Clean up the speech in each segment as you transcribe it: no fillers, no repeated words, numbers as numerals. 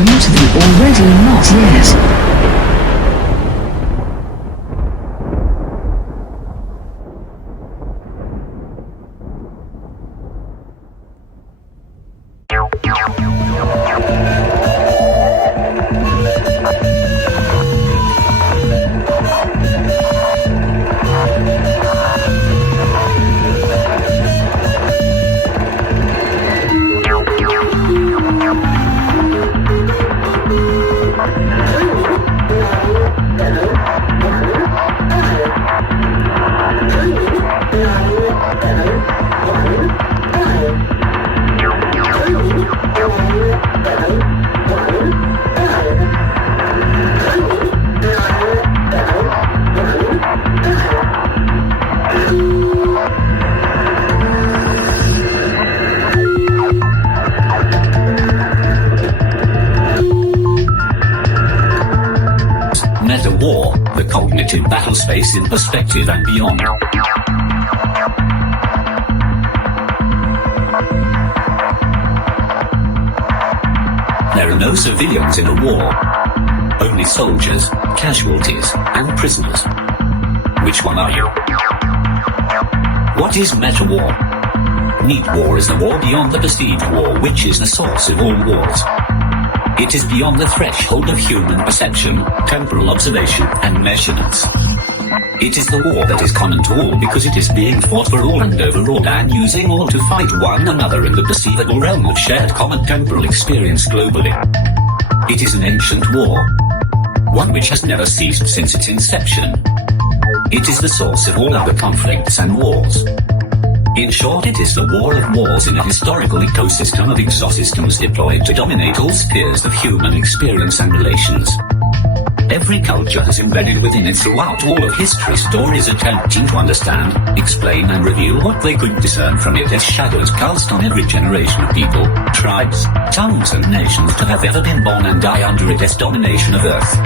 Welcome to the Already Not Yet. Meta-war, the cognitive battle space in perspective and beyond. There are no civilians in a war. Only soldiers, casualties, and prisoners. Which one are you? What is meta-war? Need war is the war beyond the perceived war, which is the source of all wars. It is beyond the threshold of human perception, temporal observation, and measurements. It is the war that is common to all because it is being fought for all and over all and using all to fight one another in the perceivable realm of shared common temporal experience globally. It is an ancient war. One which has never ceased since its inception. It is the source of all other conflicts and wars. In short, it is the war of wars in a historical ecosystem of exosystems deployed to dominate all spheres of human experience and relations. Every culture has embedded within it throughout all of history stories attempting to understand, explain and reveal what they could discern from it as shadows cast on every generation of people, tribes, tongues and nations to have ever been born and die under it as domination of Earth.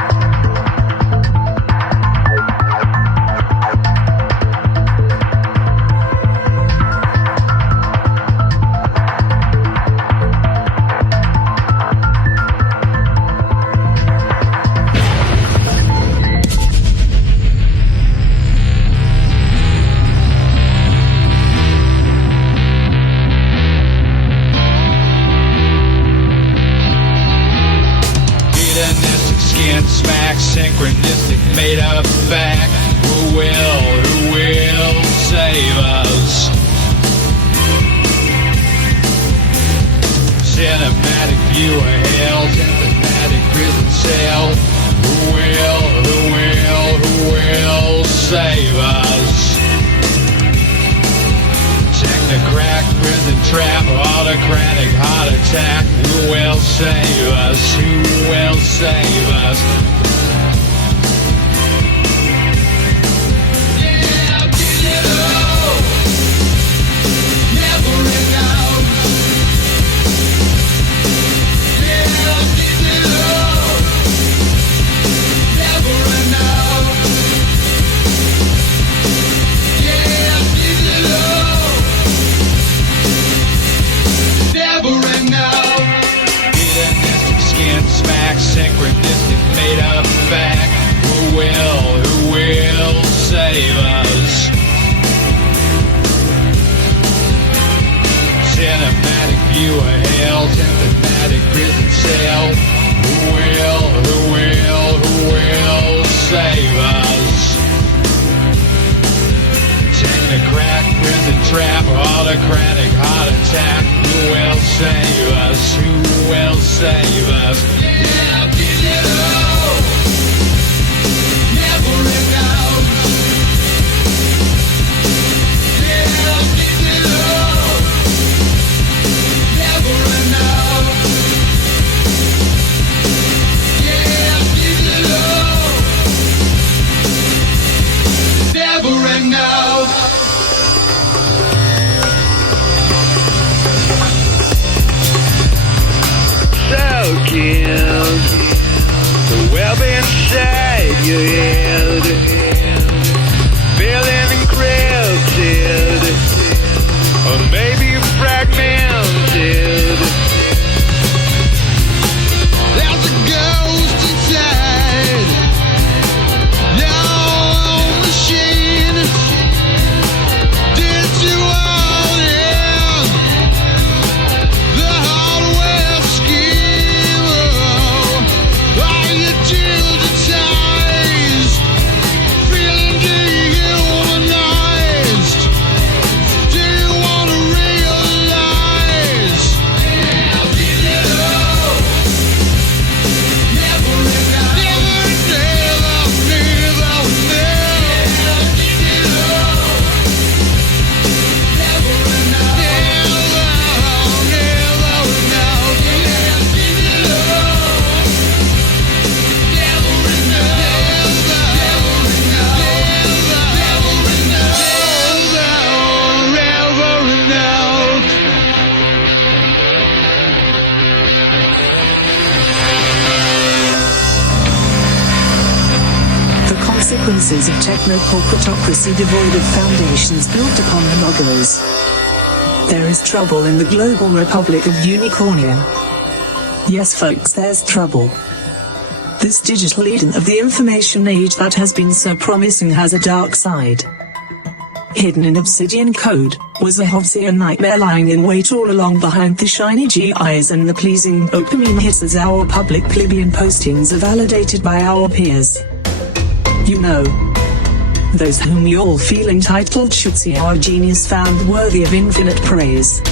Synchronistic made up fact. Who will save us? Cinematic view of hell, sympathetic prison cell. Who will save us? Technocrat, prison trap, autocratic heart attack. Who will save us? Who will save us? Synchronistic made up fact. Who will save us? Cinematic view of hell, symptomatic prison cell. Who will save us? Technocrat, prison trap, autocratic heart attack. Who will save us? Who will save us? The web inside your head, feeling encrypted, or maybe fragmented. consequences of techno-corporatocracy devoid of foundations built upon the logos. There is trouble in the global republic of Unicornia. Yes folks, there's trouble. This digital Eden of the information age that has been so promising has a dark side. Hidden in obsidian code, was a Hobbesian nightmare lying in wait all along behind the shiny GIs and the pleasing dopamine hits as our public plebeian postings are validated by our peers. You know, those whom you all feel entitled should see our genius found worthy of infinite praise.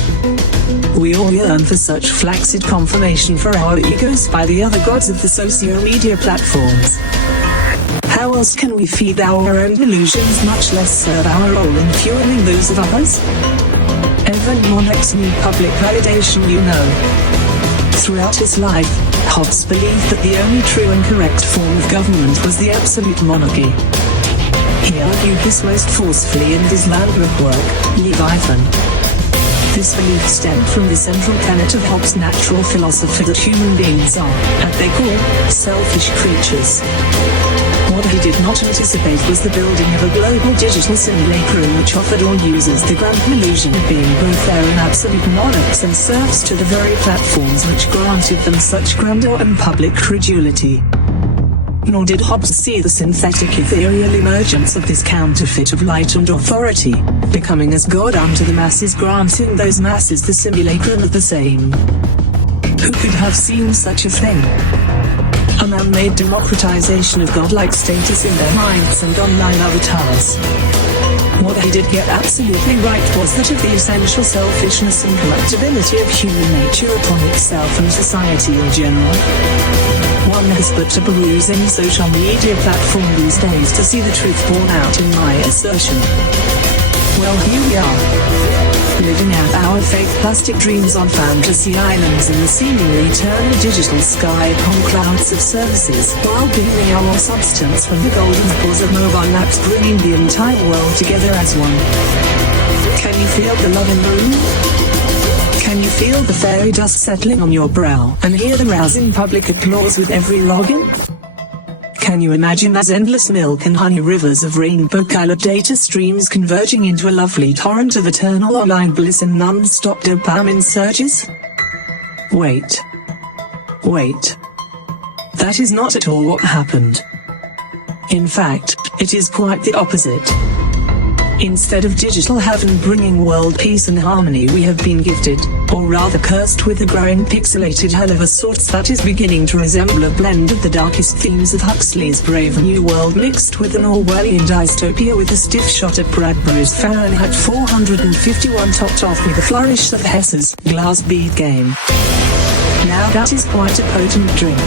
We all yearn for such flaccid confirmation for our egos by the other gods of the socio-media platforms. How else can we feed our own delusions, much less serve our role in fueling those of others? Evan Monarch's new public validation, you know. Throughout his life, Hobbes believed that the only true and correct form of government was the absolute monarchy. He argued this most forcefully in his landmark work, Leviathan. This belief stemmed from the central tenet of Hobbes' natural philosophy that human beings are, at their core, selfish creatures. What he did not anticipate was the building of a global digital simulacrum which offered all users the grand illusion of being both their own absolute monarchs and serfs to the very platforms which granted them such grandeur and public credulity. Nor did Hobbes see the synthetic ethereal emergence of this counterfeit of light and authority, becoming as God unto the masses, granting those masses the simulacrum of the same. Who could have seen such a thing? A man-made democratization of godlike status in their minds and online avatars. What he did get absolutely right was that of the essential selfishness and corruptibility of human nature upon itself and society in general. One has but to peruse any social media platform these days to see the truth borne out in my assertion. Well, here we are, living out our fake plastic dreams on fantasy islands in the seemingly eternal digital sky upon clouds of services, while gleaning our substance from the golden apples of mobile apps, bringing the entire world together as one. Can you feel the love in the room? Can you feel the fairy dust settling on your brow, and hear the rousing public applause with every login? Can you imagine those endless milk and honey rivers of rainbow-colored data streams converging into a lovely torrent of eternal online bliss and non-stop dopamine surges? Wait. That is not at all what happened. In fact, it is quite the opposite. Instead of digital heaven bringing world peace and harmony, we have been gifted, or rather cursed, with a growing pixelated hell of a sort that is beginning to resemble a blend of the darkest themes of Huxley's Brave New World mixed with an Orwellian dystopia with a stiff shot at Bradbury's Fahrenheit 451 topped off with a flourish of Hesse's glass bead game. Now that is quite a potent drink.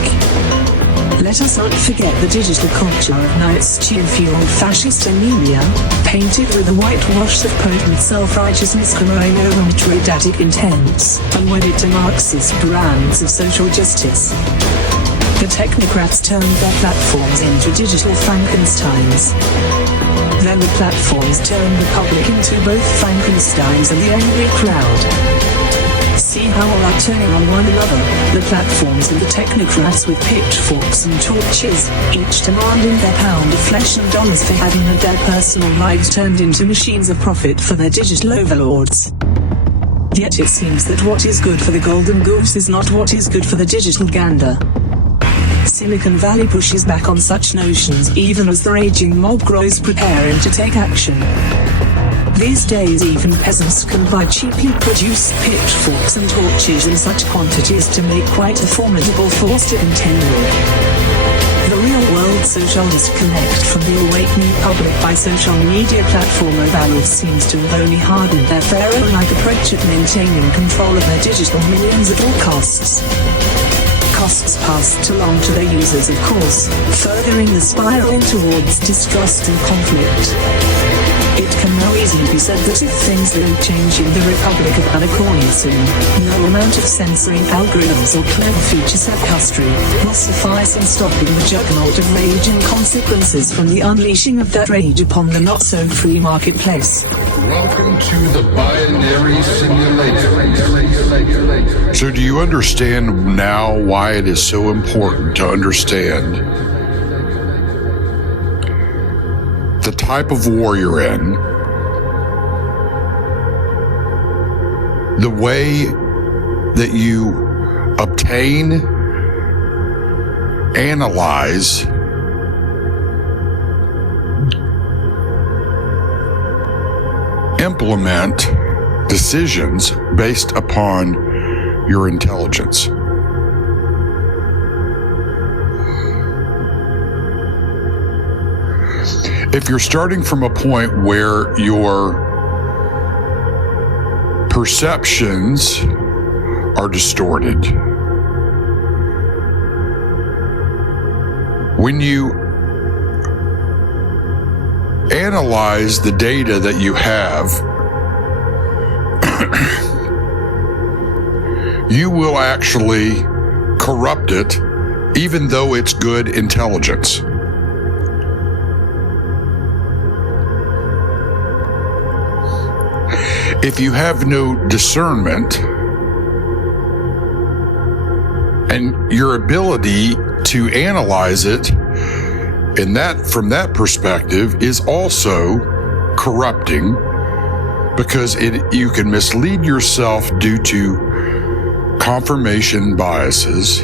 Let us not forget the digital culture of night stew-fueled fascist anemia, painted with a whitewash of potent self-righteousness coming over mithridatic intents, and wedded to Marxist brands of social justice. The technocrats turned their platforms into digital Frankensteins. Then the platforms turned the public into both Frankensteins and the angry crowd. See how all are turning on one another, the platforms and the technocrats with pitchforks and torches, each demanding their pound of flesh and dollars for having had their personal lives turned into machines of profit for their digital overlords. Yet it seems that what is good for the golden goose is not what is good for the digital gander. Silicon Valley pushes back on such notions even as the raging mob grows preparing to take action. These days even peasants can buy cheaply produced pitchforks and torches in such quantities to make quite a formidable force to contend with. The real-world social disconnect from the awakening public by social media platform overlords seems to have only hardened their pharaoh-like approach at maintaining control of their digital millions at all costs. Costs passed along to their users, of course, furthering the spiraling towards distrust and conflict. It can now easily be said that if things don't change in the Republic of Unicornia soon, no amount of censoring algorithms or clever feature sophistry will suffice in stopping the juggernaut of rage and consequences from the unleashing of that rage upon the not-so-free marketplace. Welcome to the binary simulator. So do you understand now why it is so important to understand type of war you're in, the way that you obtain, analyze, implement decisions based upon your intelligence. If you're starting from a point where your perceptions are distorted, when you analyze the data that you have, you will actually corrupt it, even though it's good intelligence. If you have no discernment, and your ability to analyze it from that perspective is also corrupting, because you can mislead yourself due to confirmation biases,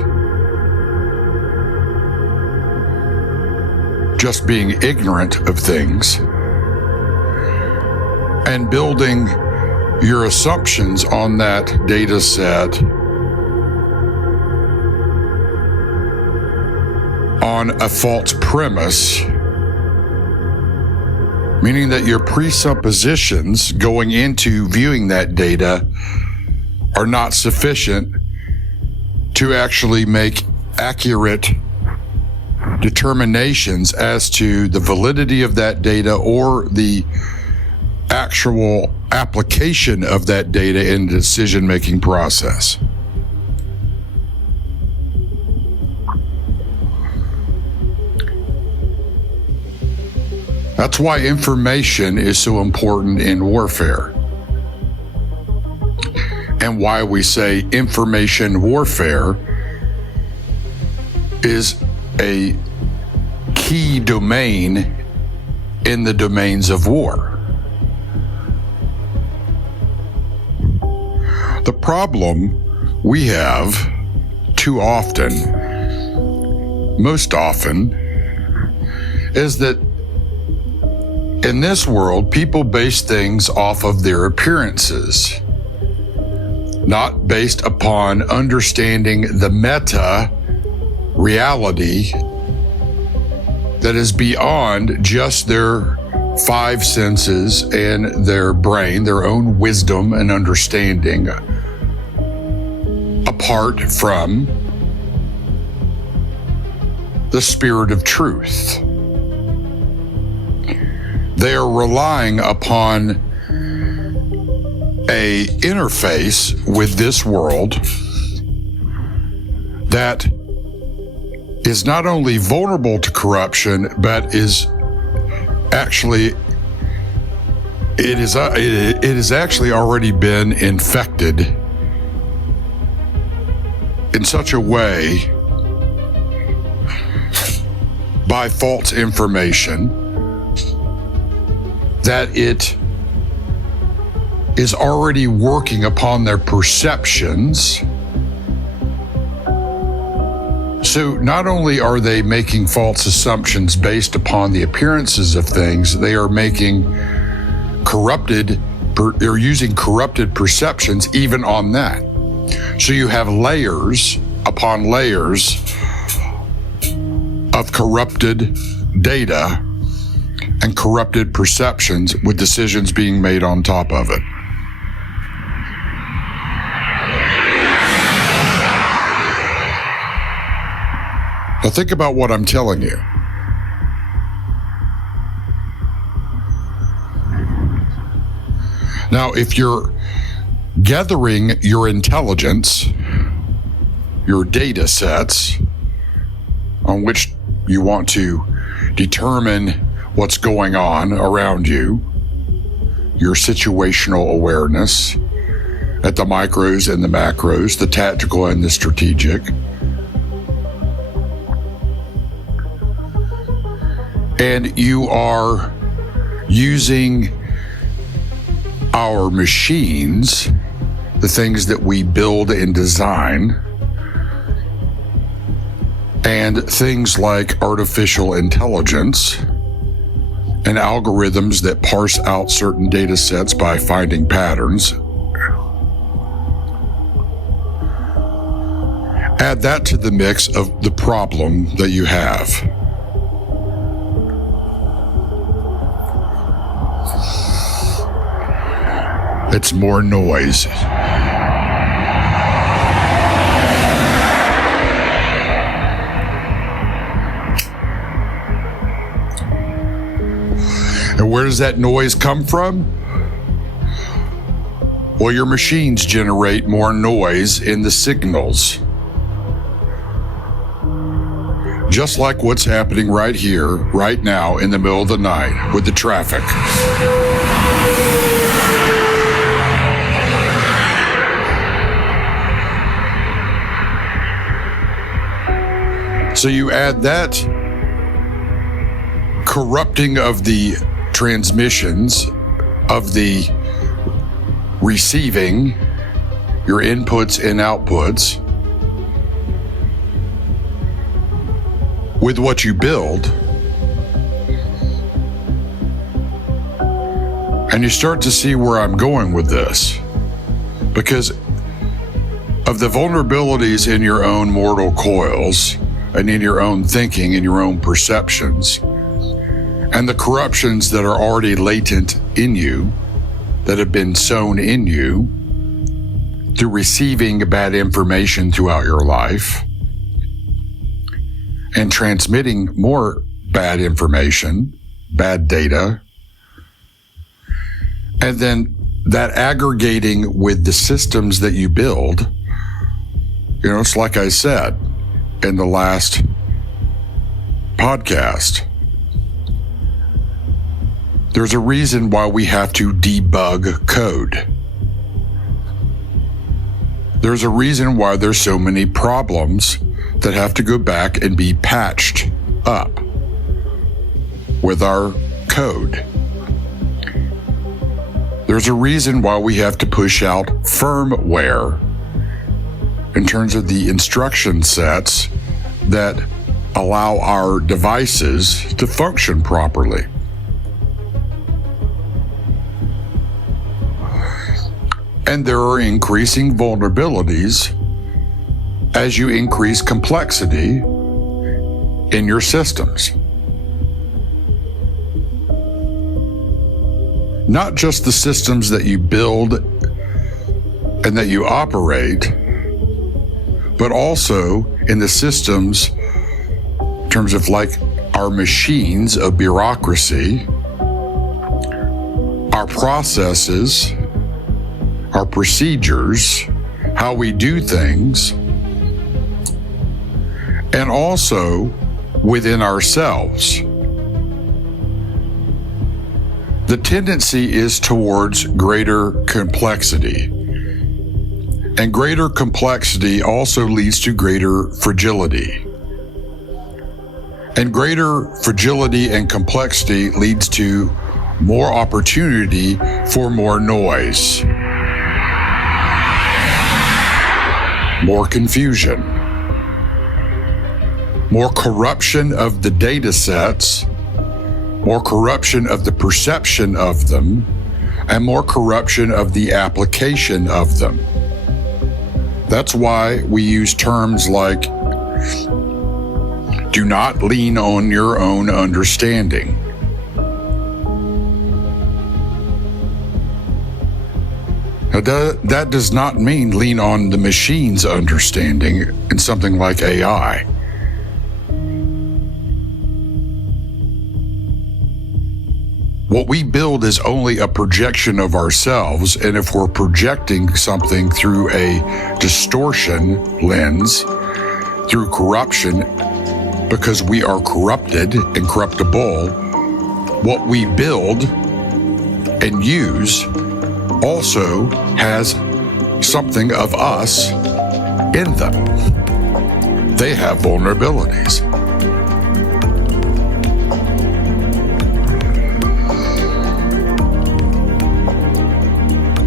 just being ignorant of things, and building your assumptions on that data set on a false premise, meaning that your presuppositions going into viewing that data are not sufficient to actually make accurate determinations as to the validity of that data or the actual application of that data in the decision-making process. That's why information is so important in warfare, and why we say information warfare is a key domain in the domains of war. The problem we have too often, most often, is that in this world, people base things off of their appearances, not based upon understanding the meta reality that is beyond just their five senses and their brain, their own wisdom and understanding, apart from the spirit of truth. They are relying upon a interface with this world that is not only vulnerable to corruption, but is actually, it has actually already been infected in such a way by false information that it is already working upon their perceptions. So not only are they making false assumptions based upon the appearances of things, they are making they're using corrupted perceptions even on that. So you have layers upon layers of corrupted data and corrupted perceptions, with decisions being made on top of it. Now think about what I'm telling you. Now, if you're gathering your intelligence, your data sets on which you want to determine what's going on around you, your situational awareness at the micros and the macros, the tactical and the strategic, and you are using our machines, the things that we build and design, and things like artificial intelligence and algorithms that parse out certain data sets by finding patterns. Add that to the mix of the problem that you have. It's more noise. And where does that noise come from? Well, your machines generate more noise in the signals. Just like what's happening right here, right now, in the middle of the night with the traffic. So you add that corrupting of the transmissions, of the receiving, your inputs and outputs, with what you build, and you start to see where I'm going with this. Because of the vulnerabilities in your own mortal coils, and in your own thinking and your own perceptions, and the corruptions that are already latent in you, that have been sown in you through receiving bad information throughout your life and transmitting more bad information, bad data, and then that aggregating with the systems that you build. It's like I said in the last podcast, there's a reason why we have to debug code. There's a reason why there's so many problems that have to go back and be patched up with our code. There's a reason why we have to push out firmware in terms of the instruction sets that allow our devices to function properly. And there are increasing vulnerabilities as you increase complexity in your systems. Not just the systems that you build and that you operate, but also in the systems in terms of like our machines of bureaucracy, our processes, our procedures, how we do things, and also within ourselves. The tendency is towards greater complexity. And greater complexity also leads to greater fragility. And greater fragility and complexity leads to more opportunity for more noise, more confusion, more corruption of the data sets, more corruption of the perception of them, and more corruption of the application of them. That's why we use terms like, do not lean on your own understanding. Now, that does not mean lean on the machine's understanding in something like AI. What we build is only a projection of ourselves, and if we're projecting something through a distortion lens, through corruption, because we are corrupted and corruptible, what we build and use also has something of us in them. They have vulnerabilities.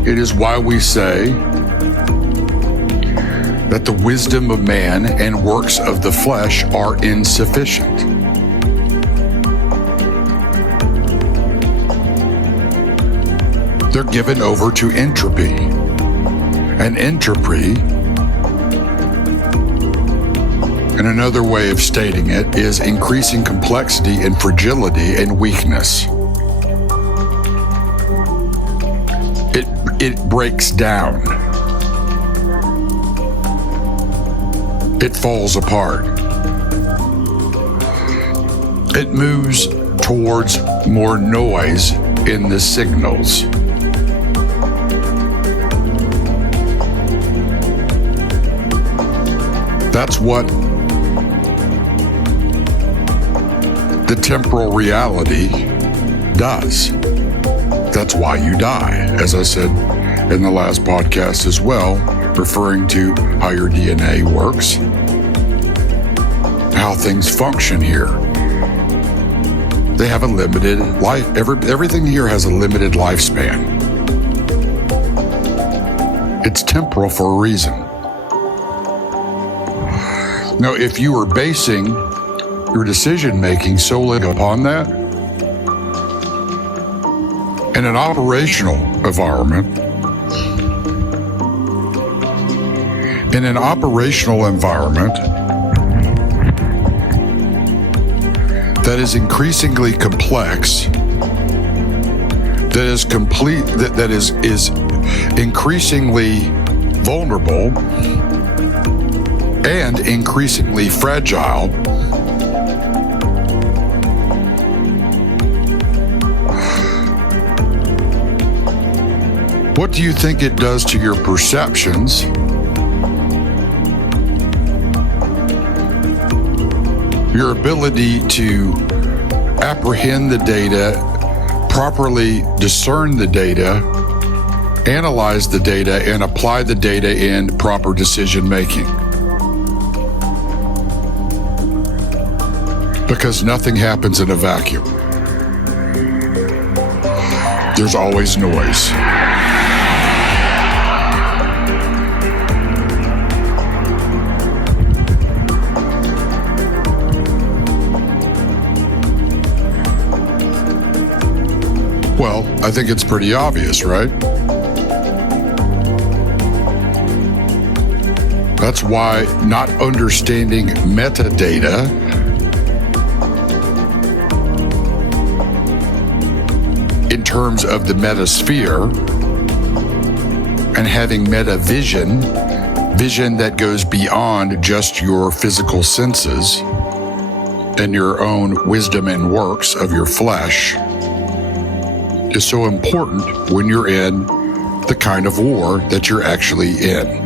It is why we say that the wisdom of man and works of the flesh are insufficient. They're given over to entropy. And entropy, and another way of stating it, is increasing complexity and fragility and weakness. It breaks down. It falls apart. It moves towards more noise in the signals. That's what the temporal reality does. That's why you die, as I said in the last podcast as well, referring to how your DNA works, how things function here. They have a limited life. Everything here has a limited lifespan. It's temporal for a reason. Now, if you are basing your decision making solely upon that, in an operational environment, that is increasingly complex, that is increasingly vulnerable and increasingly fragile, what do you think it does to your perceptions? Your ability to apprehend the data, properly discern the data, analyze the data, and apply the data in proper decision making. Because nothing happens in a vacuum. There's always noise. Well, I think it's pretty obvious, right? That's why not understanding metadata in terms of the metasphere and having metavision, vision that goes beyond just your physical senses and your own wisdom and works of your flesh, is so important when you're in the kind of war that you're actually in.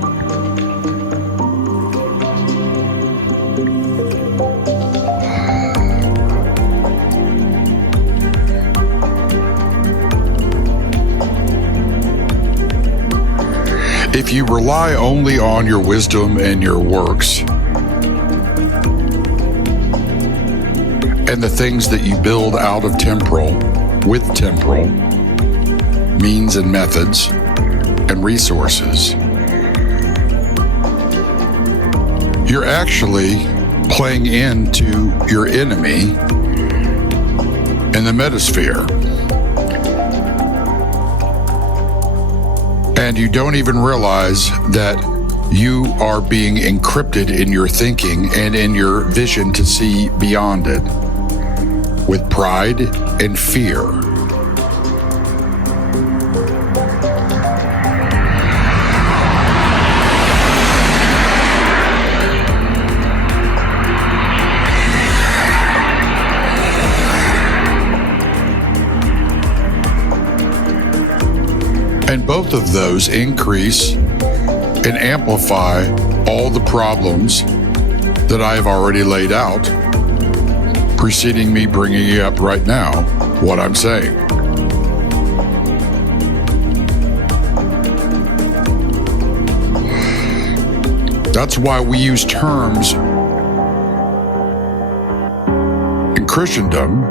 If you rely only on your wisdom and your works and the things that you build out of temporal, with temporal means and methods and resources, you're actually playing into your enemy in the metasphere. And you don't even realize that you are being encrypted in your thinking and in your vision to see beyond it with pride and fear. And both of those increase and amplify all the problems that I have already laid out, preceding me bringing up right now what I'm saying. That's why we use terms in Christendom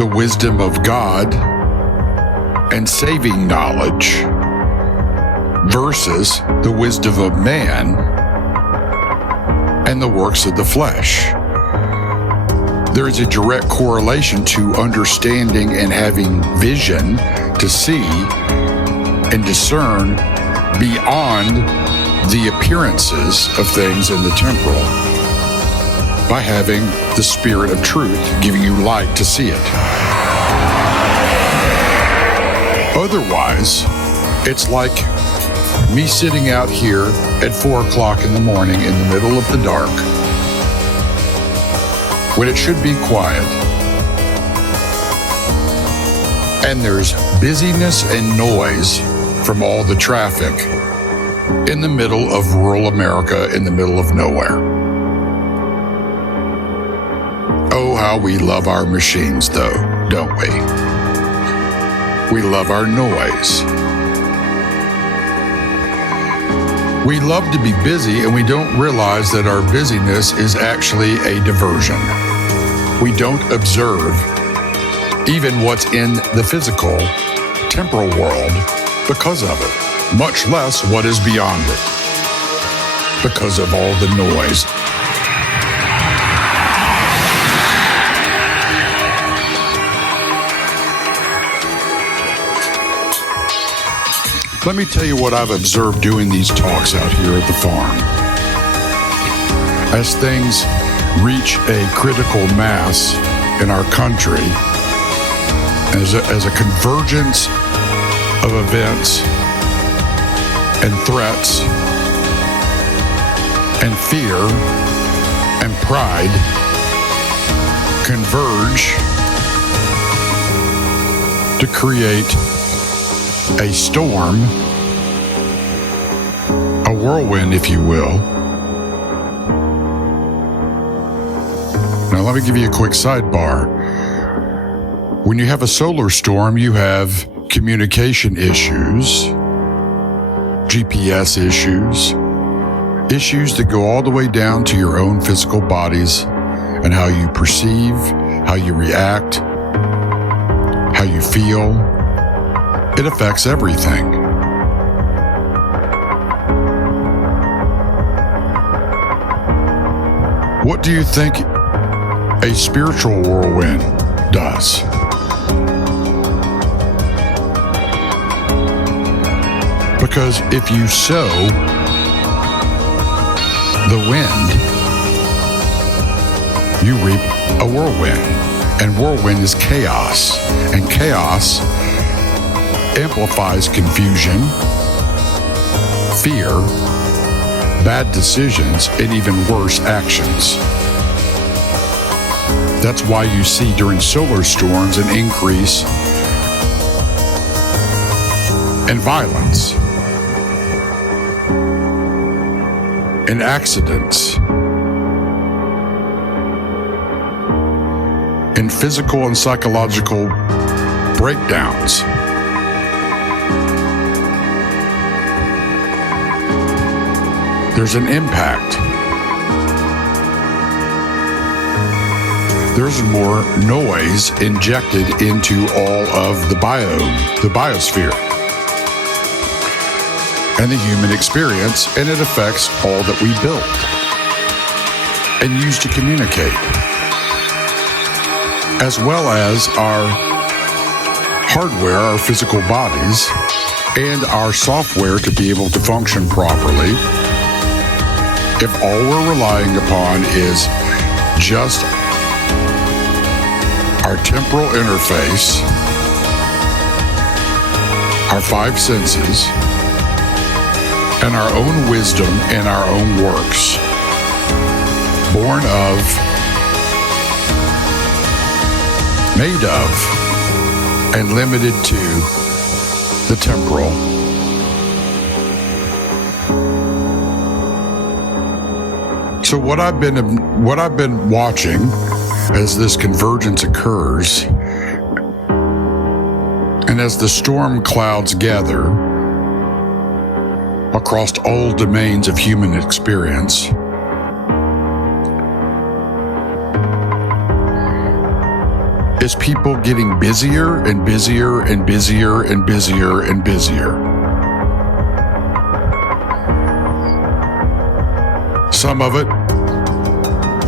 the wisdom of God and saving knowledge versus the wisdom of man and the works of the flesh. There is a direct correlation to understanding and having vision to see and discern beyond the appearances of things in the temporal by having the Spirit of truth giving you light to see it. Otherwise, it's like me sitting out here at 4 o'clock in the morning in the middle of the dark when it should be quiet. And there's busyness and noise from all the traffic in the middle of rural America, in the middle of nowhere. Oh, how we love our machines, though, don't we? We love our noise. We love to be busy, and we don't realize that our busyness is actually a diversion. We don't observe even what's in the physical, temporal world because of it, much less what is beyond it, because of all the noise. Let me tell you what I've observed doing these talks out here at the farm. As things reach a critical mass in our country, as a convergence of events and threats and fear and pride converge to create a storm, a whirlwind, if you will. Now, let me give you a quick sidebar. When you have a solar storm, you have communication issues, GPS issues, issues that go all the way down to your own physical bodies and how you perceive, how you react, how you feel. It affects everything. What do you think a spiritual whirlwind does? Because if you sow the wind, you reap a whirlwind. And whirlwind is chaos. And chaos amplifies confusion, fear, bad decisions, and even worse actions. That's why you see during solar storms an increase in violence, in accidents, in physical and psychological breakdowns. There's an impact. There's more noise injected into all of the biosphere, and the human experience, and it affects all that we build and use to communicate, as well as our hardware, our physical bodies, and our software to be able to function properly. If all we're relying upon is just our temporal interface, our 5 senses, and our own wisdom and our own works, born of, made of, and limited to the temporal. So what I've been watching as this convergence occurs, and as the storm clouds gather across all domains of human experience, is people getting busier and busier and busier and busier and busier. Some of it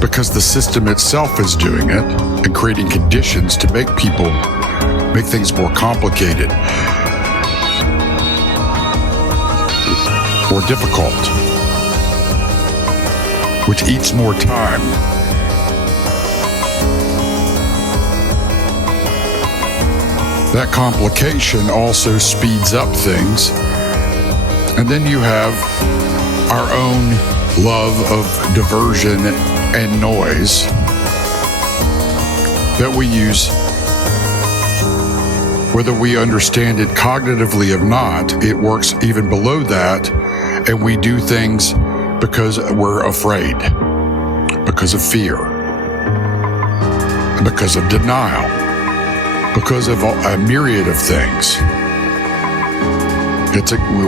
because the system itself is doing it and creating conditions to make things more complicated or difficult, which eats more time. That complication also speeds up things. And then you have our own love of diversion and noise that we use, whether we understand it cognitively or not. It works even below that, and we do things because we're afraid, because of fear, because of denial, because of a myriad of things.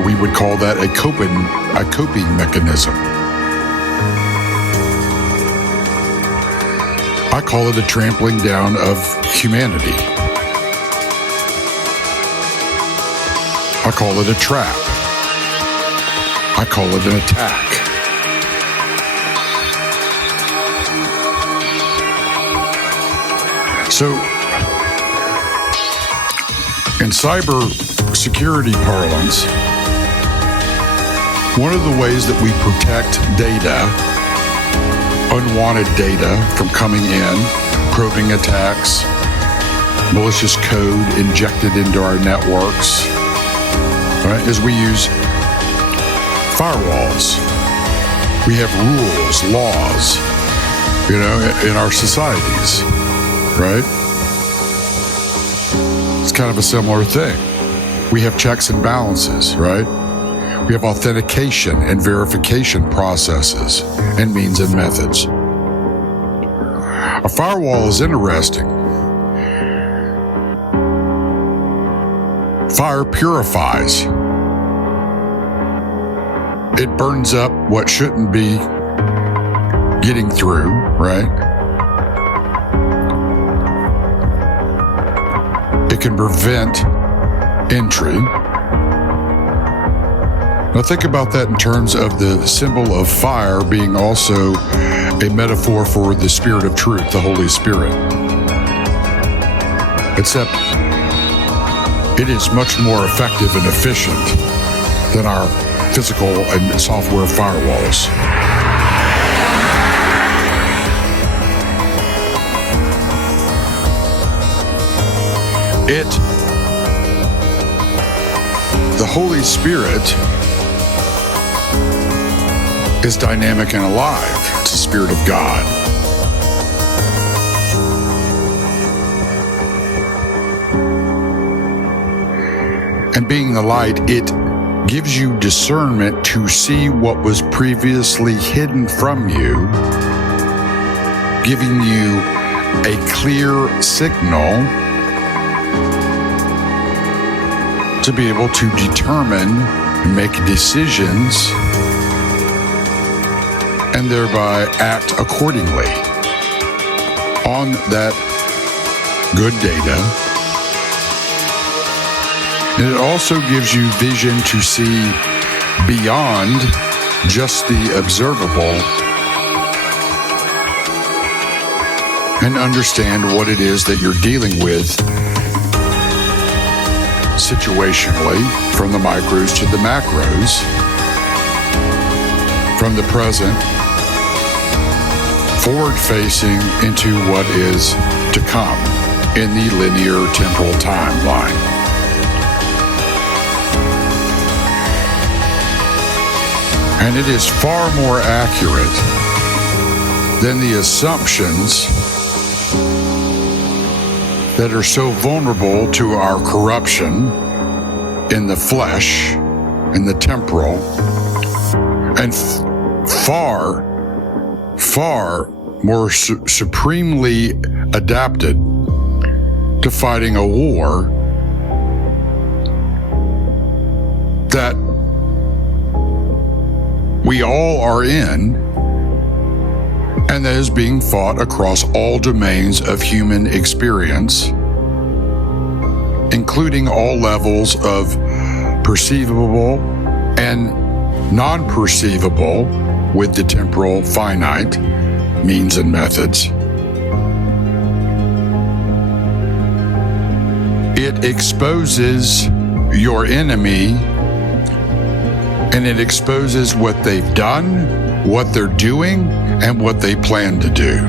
We would call that a coping mechanism. I call it a trampling down of humanity. I call it a trap. I call it an attack. So, in cyber security parlance, one of the ways that we protect data, unwanted data from coming in, probing attacks, malicious code injected into our networks, right, is we use firewalls. We have rules, laws, in our societies, right? It's kind of a similar thing. We have checks and balances, right? We have authentication and verification processes and means and methods. A firewall is interesting. Fire purifies. It burns up what shouldn't be getting through, right? It can prevent entry. Now think about that in terms of the symbol of fire being also a metaphor for the Spirit of truth, the Holy Spirit. Except it is much more effective and efficient than our physical and software firewalls. The Holy Spirit is dynamic and alive. It's the Spirit of God. And being the light, it gives you discernment to see what was previously hidden from you, giving you a clear signal to be able to determine and make decisions and thereby act accordingly on that good data. And it also gives you vision to see beyond just the observable and understand what it is that you're dealing with situationally, from the micros to the macros, from the present forward-facing into what is to come in the linear temporal timeline. And it is far more accurate than the assumptions that are so vulnerable to our corruption in the flesh, in the temporal, and far more supremely adapted to fighting a war that we all are in, and that is being fought across all domains of human experience, including all levels of perceivable and non-perceivable with the temporal finite means and methods. It exposes your enemy, and it exposes what they've done, what they're doing, and what they plan to do.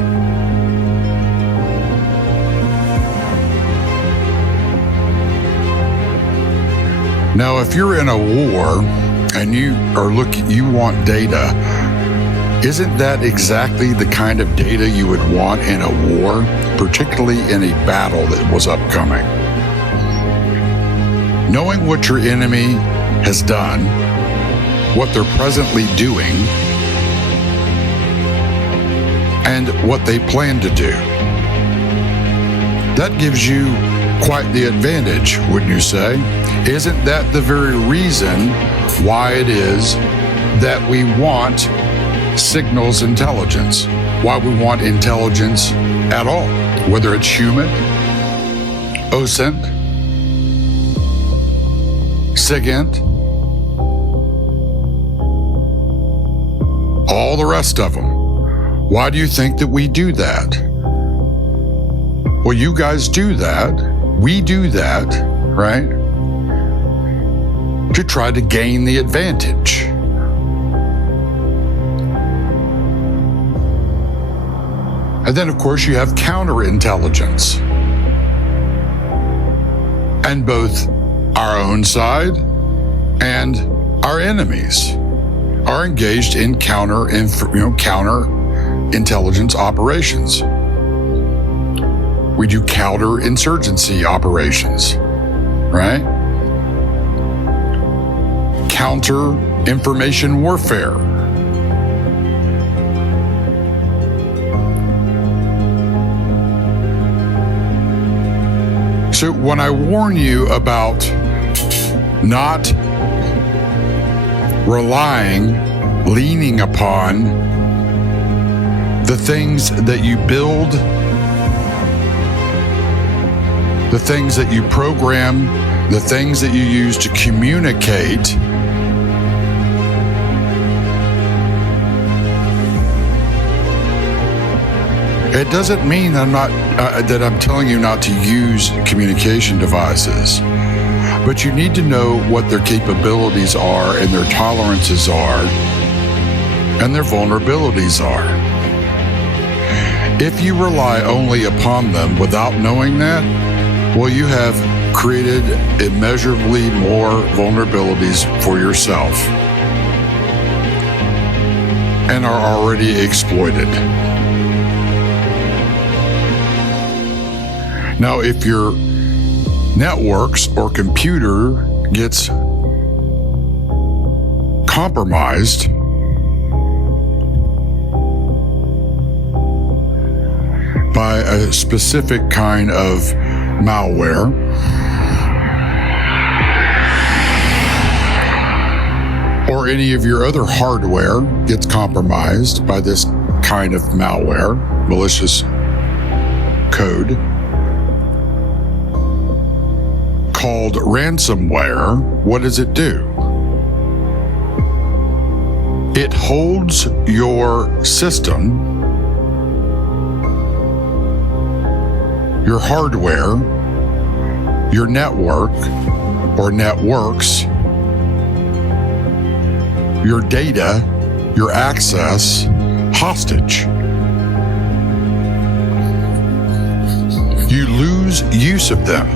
Now, if you're in a war and you want data, isn't that exactly the kind of data you would want in a war, particularly in a battle that was upcoming? Knowing what your enemy has done, what they're presently doing, and what they plan to do. That gives you quite the advantage, wouldn't you say? Isn't that the very reason why it is that we want signals intelligence? Why we want intelligence at all? Whether it's human, OSINT, Sigint, all the rest of them. Why do you think that we do that? Well, you guys do that. We do that, right? To try to gain the advantage. And then, of course, you have counterintelligence. And both our own side and our enemies are engaged in counter intelligence operations. We do counterinsurgency operations, right? Counter information warfare. So when I warn you about not leaning upon the things that you build, the things that you program, the things that you use to communicate, it doesn't mean that I'm telling you not to use communication devices. But you need to know what their capabilities are and their tolerances are and their vulnerabilities are. If you rely only upon them without knowing that, well, you have created immeasurably more vulnerabilities for yourself and are already exploited. Now, if your networks or computer gets compromised, by a specific kind of malware, or any of your other hardware gets compromised by this kind of malware, malicious code, called ransomware, what does it do? It holds your system, your hardware, your network or networks, your data, your access hostage. You lose use of them.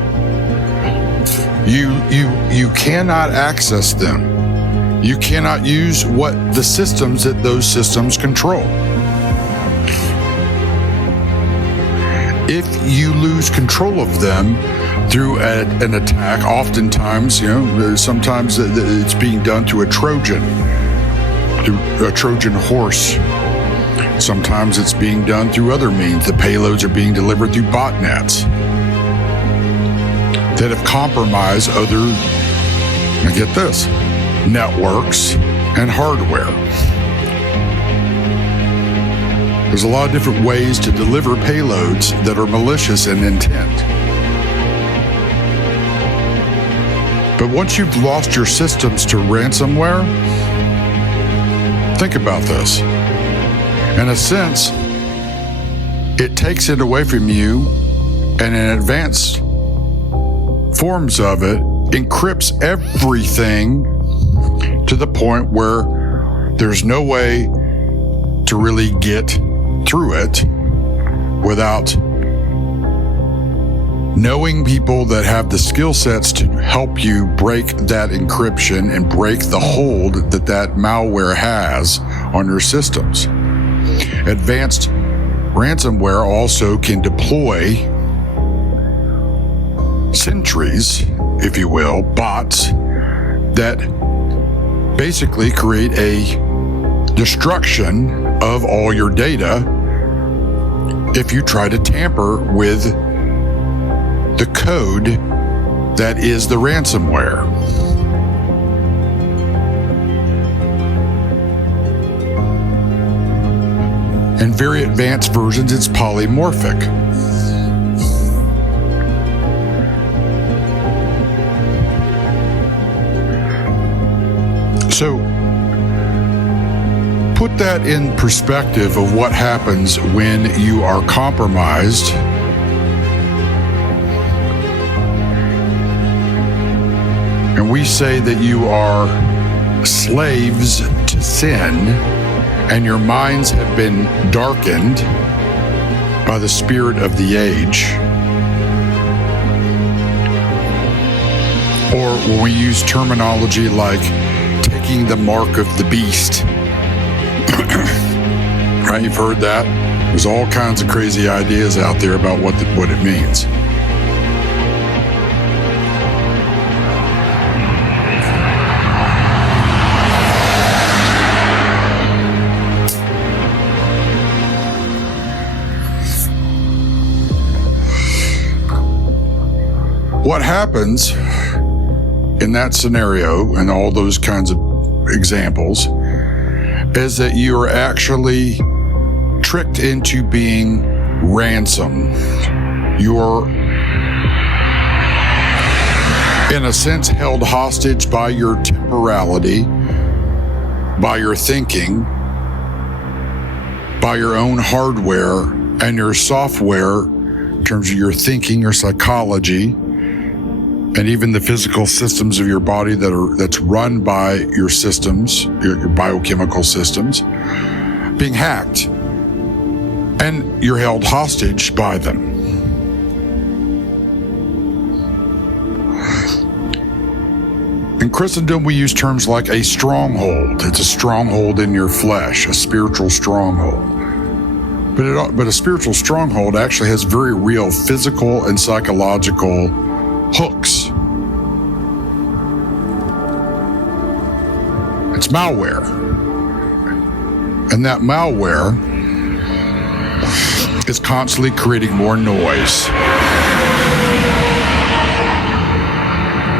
You cannot access them. You cannot use what the systems that those systems control. If you lose control of them through an attack, oftentimes, sometimes it's being done through a Trojan horse. Sometimes it's being done through other means. The payloads are being delivered through botnets that have compromised other, now get this, networks and hardware. There's a lot of different ways to deliver payloads that are malicious in intent. But once you've lost your systems to ransomware, think about this. In a sense, it takes it away from you, and in advanced forms of it, encrypts everything to the point where there's no way to really get through it without knowing people that have the skill sets to help you break that encryption and break the hold that that malware has on your systems. Advanced ransomware also can deploy sentries, if you will, bots that basically create a destruction of all your data if you try to tamper with the code that is the ransomware. In very advanced versions, it's polymorphic. So, put that in perspective of what happens when you are compromised and we say that you are slaves to sin and your minds have been darkened by the spirit of the age. Or when we use terminology like taking the mark of the beast. Right, you've heard that? There's all kinds of crazy ideas out there about what it means. What happens in that scenario and all those kinds of examples is that you are actually tricked into being ransomed. You're, in a sense, held hostage by your temporality, by your thinking, by your own hardware and your software in terms of your thinking, your psychology, and even the physical systems of your body that's run by your systems, your biochemical systems, being hacked. And you're held hostage by them. In Christendom, we use terms like a stronghold. It's a stronghold in your flesh, a spiritual stronghold. But a spiritual stronghold actually has very real physical and psychological hooks. It's malware. And that malware is constantly creating more noise.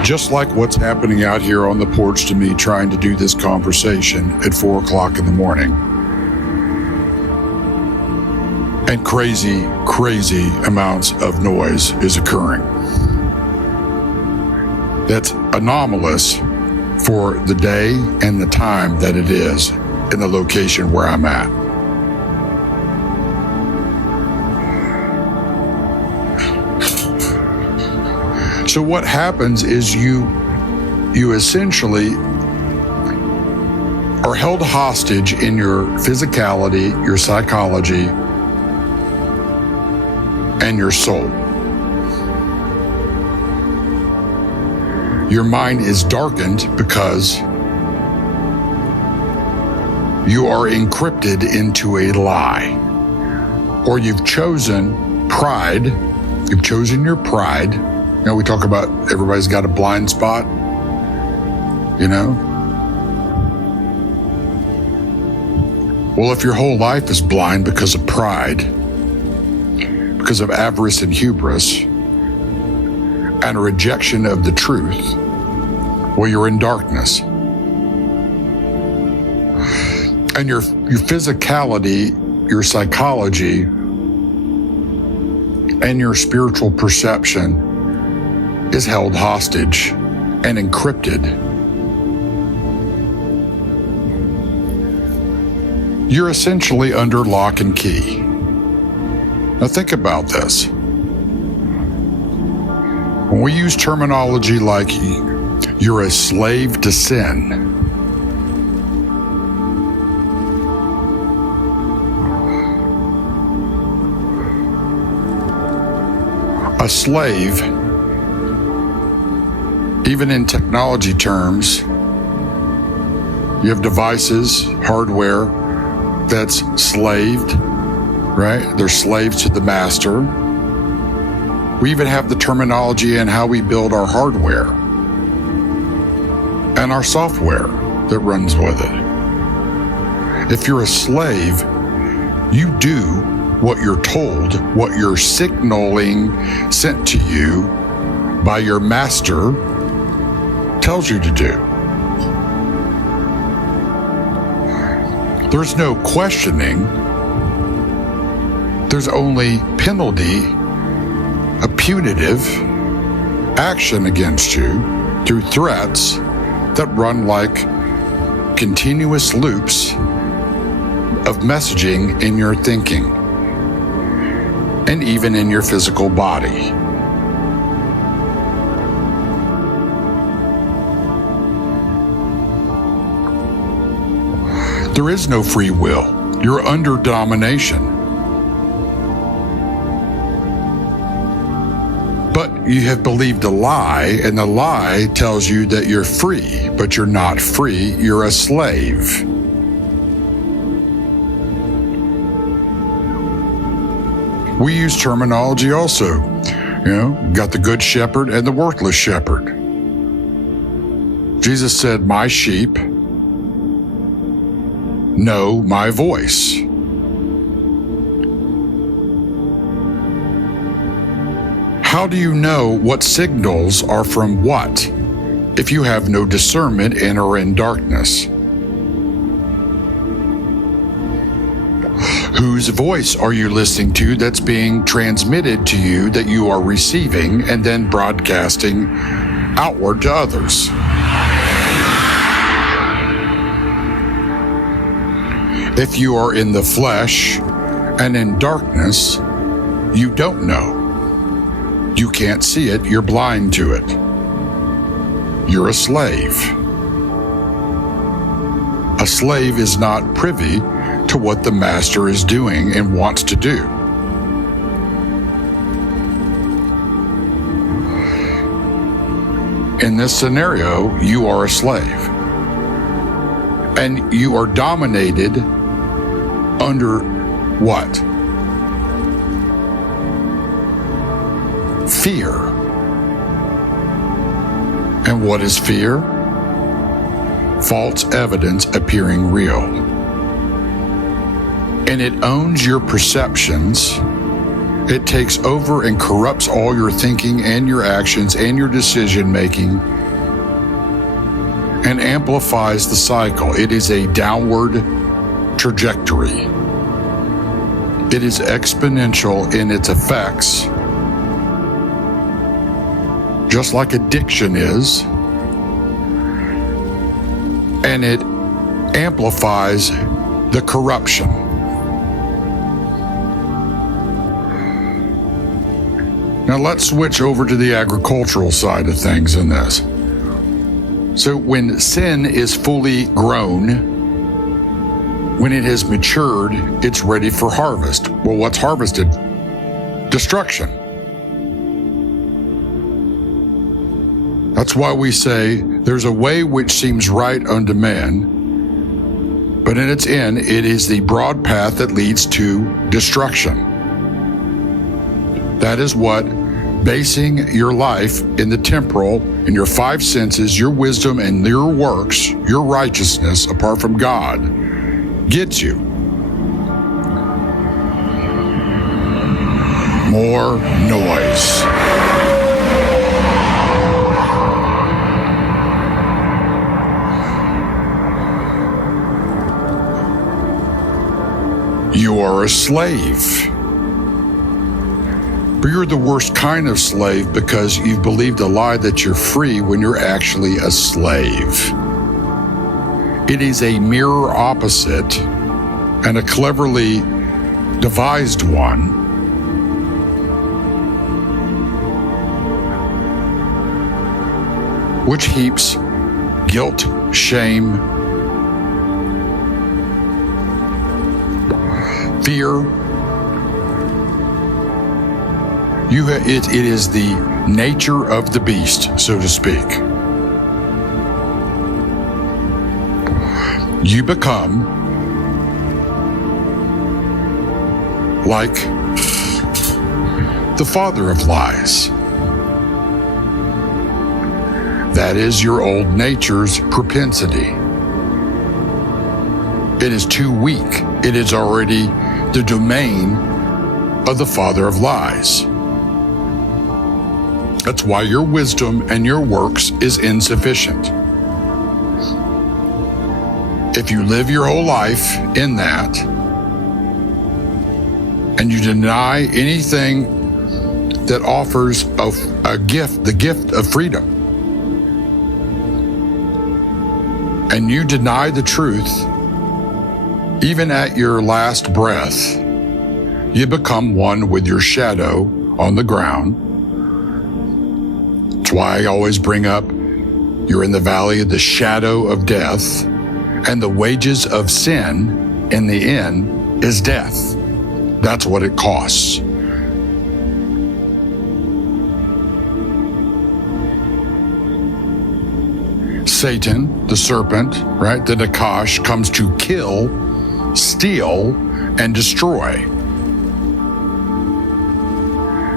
Just like what's happening out here on the porch to me trying to do this conversation at 4 o'clock in the morning. And crazy amounts of noise is occurring. That's anomalous for the day and the time that it is in the location where I'm at. So what happens is you essentially are held hostage in your physicality, your psychology, and your soul. Your mind is darkened because you are encrypted into a lie. Or you've chosen pride. You've chosen your pride. You know, we talk about everybody's got a blind spot, you know? Well, if your whole life is blind because of pride, because of avarice and hubris, and a rejection of the truth, well, you're in darkness. And your physicality your psychology and your spiritual perception is held hostage and encrypted. You're essentially under lock and key. Now think about this. When we use terminology like you're a slave to sin, a slave, even in technology terms, you have devices, hardware that's slaved, right? They're slaves to the master. We even have the terminology in how we build our hardware and our software that runs with it. If you're a slave, you do what you're told, what you're signaling sent to you by your master tells you to do. There's no questioning. There's only penalty, a punitive action against you through threats that run like continuous loops of messaging in your thinking and even in your physical body. There is no free will. You're under domination. But you have believed a lie, and the lie tells you that you're free, but you're not free. You're a slave. We use terminology also. Got the good shepherd and the worthless shepherd. Jesus said, "My sheep know my voice." How do you know what signals are from what if you have no discernment and are in darkness? Whose voice are you listening to that's being transmitted to you that you are receiving and then broadcasting outward to others? If you are in the flesh and in darkness, you don't know. You can't see it, you're blind to it. You're a slave. A slave is not privy to what the master is doing and wants to do. In this scenario, you are a slave. And you are dominated under what? Fear. And what is fear? False evidence appearing real. And it owns your perceptions. It takes over and corrupts all your thinking and your actions and your decision making and amplifies the cycle. It is a downward trajectory. It is exponential in its effects, just like addiction is, and it amplifies the corruption. Now let's switch over to the agricultural side of things in this. So when sin is fully grown, when it has matured, it's ready for harvest. Well, what's harvested? Destruction. That's why we say there's a way which seems right unto man, but in its end, it is the broad path that leads to destruction. That is what basing your life in the temporal, in your five senses, your wisdom and your works, your righteousness apart from God, gets you. More noise. you are a slave. But you're the worst kind of slave because you've believed a lie that you're free when you're actually a slave. It is a mirror opposite and a cleverly devised one. Which heaps guilt, shame, fear. It is the nature of the beast, so to speak. You become like the father of lies. That is your old nature's propensity. It is too weak. It is already the domain of the father of lies. That's why your wisdom and your works is insufficient. If you live your whole life in that, and you deny anything that offers a gift, the gift of freedom, and you deny the truth, even at your last breath, you become one with your shadow on the ground. That's why I always bring up, you're in the valley of the shadow of death, and the wages of sin in the end is death. That's what it costs. Satan, the serpent, right, the Nakash, comes to kill, steal, and destroy.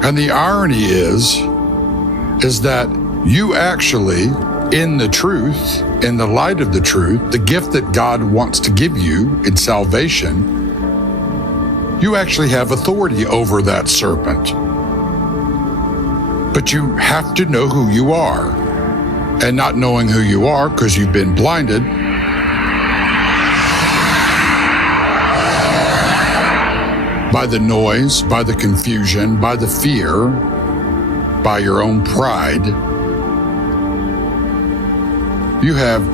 And the irony is that you actually, in the truth, in the light of the truth, the gift that God wants to give you in salvation, you actually have authority over that serpent. But you have to know who you are. And not knowing who you are because you've been blinded, by the noise, by the confusion, by the fear, by your own pride, you have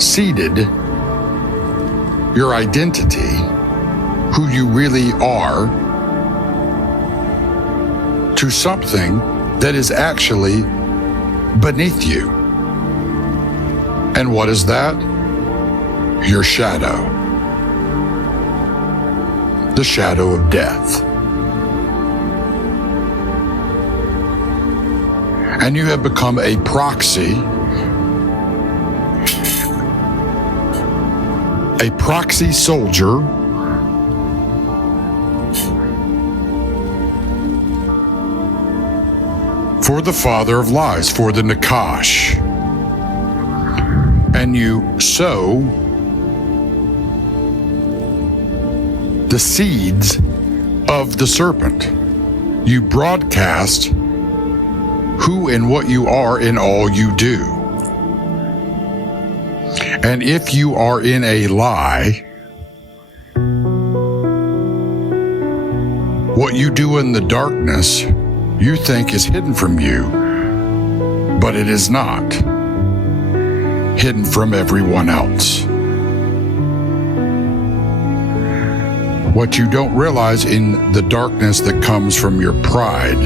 ceded your identity, who you really are, to something that is actually beneath you. And what is that? Your shadow. The shadow of death. And you have become a proxy soldier for the father of lies, for the Nakash. And you sow the seeds of the serpent. You broadcast who and what you are in all you do. And if you are in a lie, what you do in the darkness, you think is hidden from you, but it is not hidden from everyone else. What you don't realize in the darkness that comes from your pride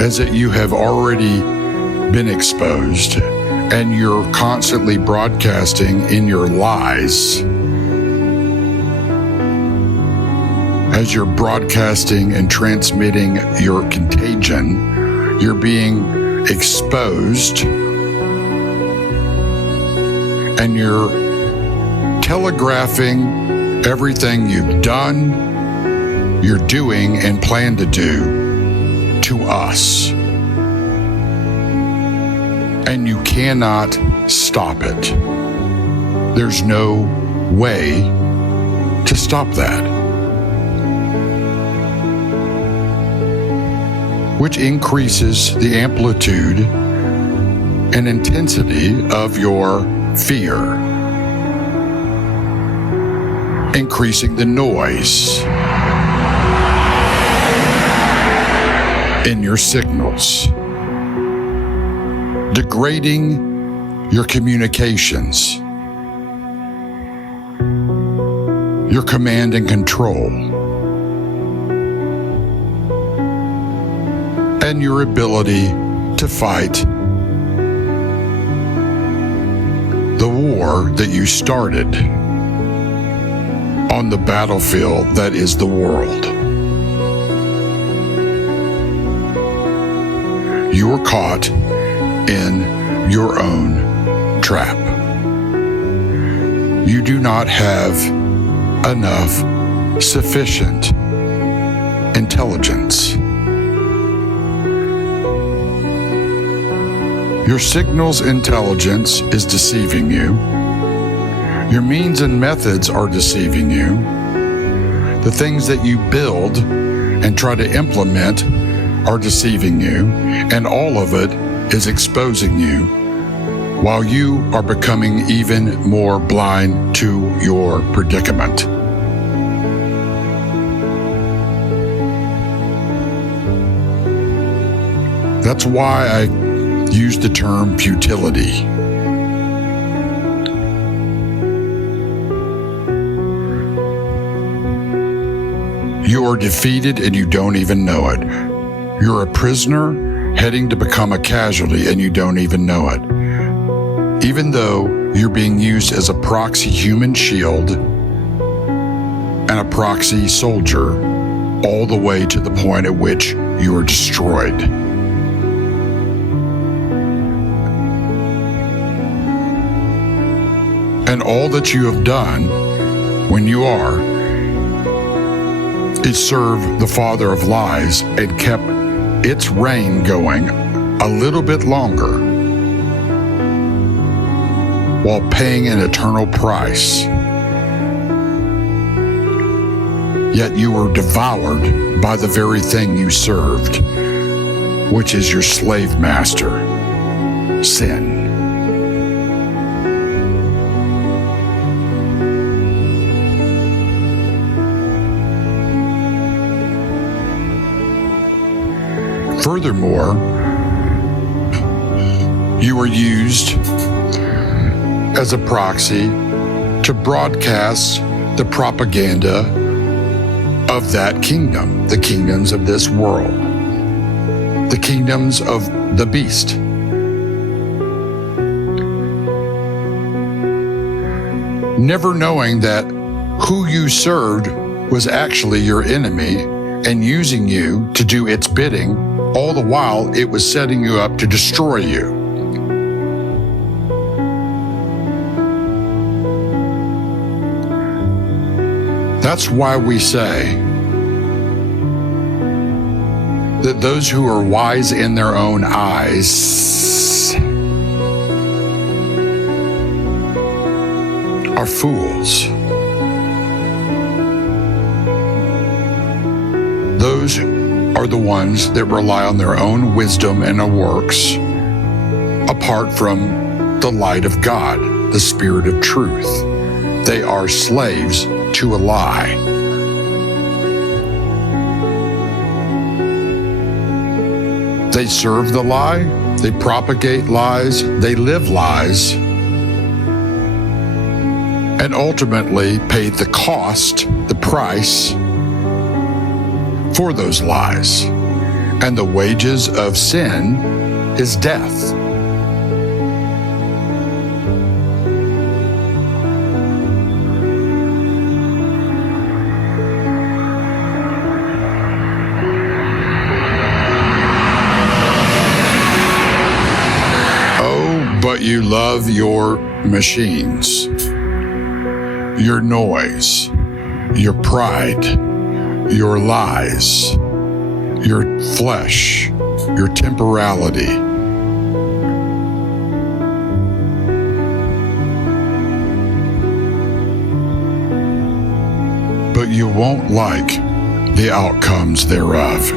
is that you have already been exposed, and you're constantly broadcasting in your lies. As you're broadcasting and transmitting your contagion, you're being exposed, and you're telegraphing everything you've done, you're doing, and plan to do to us. And you cannot stop it. There's no way to stop that. Which increases the amplitude and intensity of your fear. increasing the noise in your signals, degrading your communications, your command and control, and your ability to fight the war that you started on the battlefield that is the world. You are caught in your own trap. You do not have enough sufficient intelligence. Your signal's intelligence is deceiving you. Your means and methods are deceiving you. The things that you build and try to implement are deceiving you, and all of it is exposing you, while you are becoming even more blind to your predicament. That's why I use the term futility. You are defeated and you don't even know it. You're a prisoner heading to become a casualty and you don't even know it. Even though you're being used as a proxy human shield and a proxy soldier, all the way to the point at which you are destroyed. And all that you have done when you are is serve the father of lies and kept its reign going a little bit longer while paying an eternal price. Yet you were devoured by the very thing you served, which is your slave master, sin. Furthermore, you were used as a proxy to broadcast the propaganda of that kingdom, the kingdoms of this world, the kingdoms of the beast. Never knowing that who you served was actually your enemy and using you to do its bidding, all the while it was setting you up to destroy you. That's why we say that those who are wise in their own eyes are fools. Those are the ones that rely on their own wisdom and works apart from the light of God, the Spirit of truth. They are slaves to a lie. They serve the lie, they propagate lies, they live lies, and ultimately pay the cost, the price for those lies. And the wages of sin is death. Oh, but you love your machines, your noise, your pride, your lies, your flesh, your temporality. But you won't like the outcomes thereof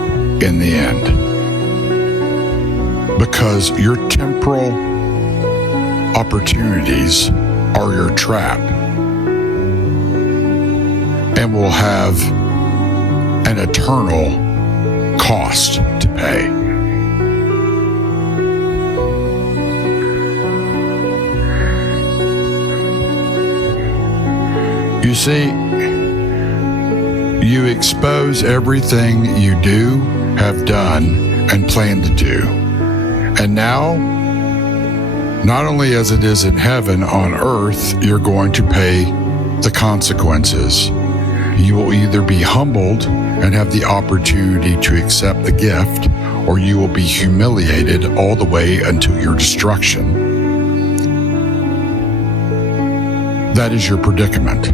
in the end, because your temporal opportunities are your trap. and will have an eternal cost to pay. You see, you expose everything you do, have done, and plan to do. And now, not only as it is in heaven, on earth, you're going to pay the consequences. You will either be humbled and have the opportunity to accept the gift, or you will be humiliated all the way until your destruction. That is your predicament.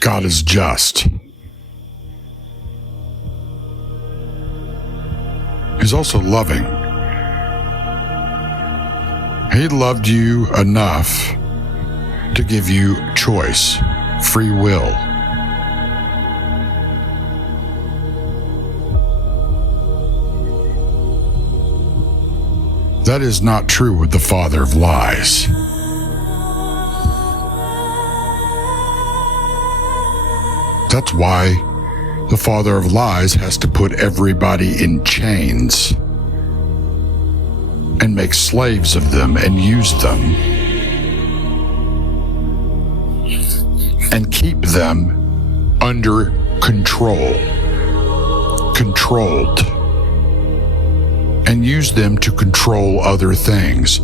God is just. He's also loving. He loved you enough to give you choice, free will. That is not true with the father of lies. That's why the father of lies has to put everybody in chains and make slaves of them and use them and keep them under control, controlled, and use them to control other things.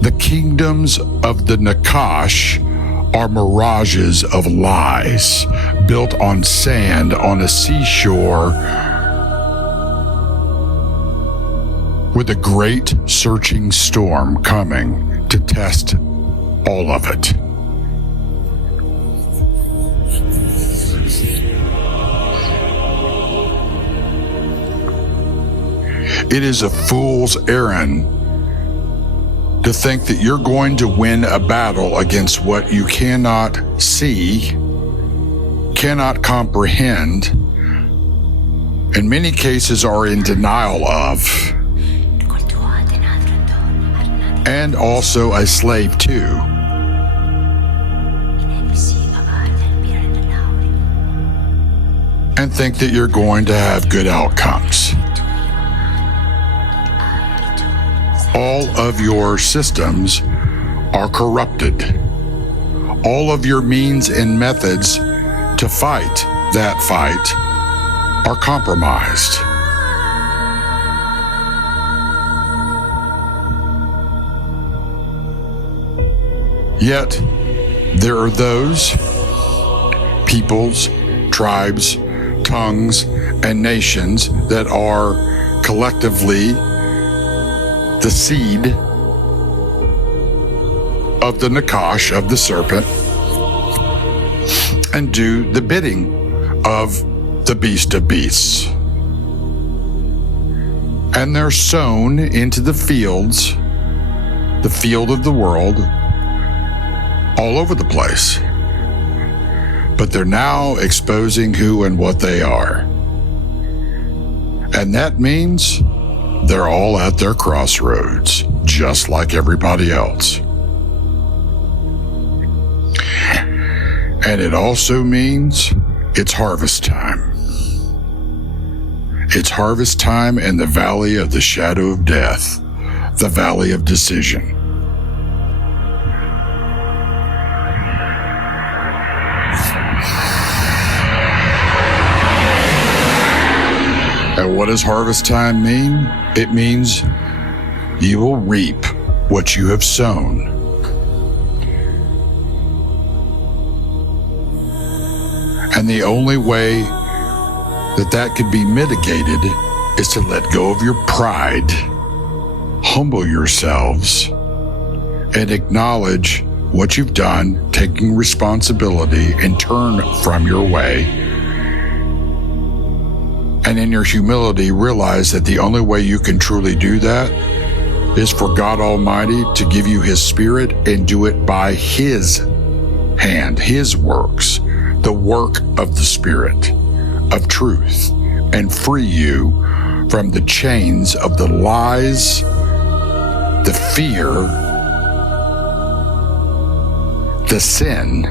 The kingdoms of the Nakash are mirages of lies built on sand on a seashore with a great searching storm coming to test all of it. It is a fool's errand to think that you're going to win a battle against what you cannot see, cannot comprehend, in many cases are in denial of, and also a slave to. And think that you're going to have good outcomes. All of your systems are corrupted. All of your means and methods to fight that fight are compromised. Yet, there are those peoples, tribes, tongues, and nations that are collectively the seed of the Nakash, of the serpent, and do the bidding of the beast of beasts. And they're sown into the fields, the field of the world, all over the place. But they're now exposing who and what they are. And that means they're all at their crossroads, just like everybody else. And it also means it's harvest time. It's harvest time in the valley of the shadow of death, the valley of decision. And what does harvest time mean? It means you will reap what you have sown. And the only way that could be mitigated is to let go of your pride, humble yourselves, and acknowledge what you've done, taking responsibility, and turn from your way. And in your humility, realize that the only way you can truly do that is for God Almighty to give you His Spirit and do it by His hand, His works, the work of the Spirit of truth, and free you from the chains of the lies, the fear, the sin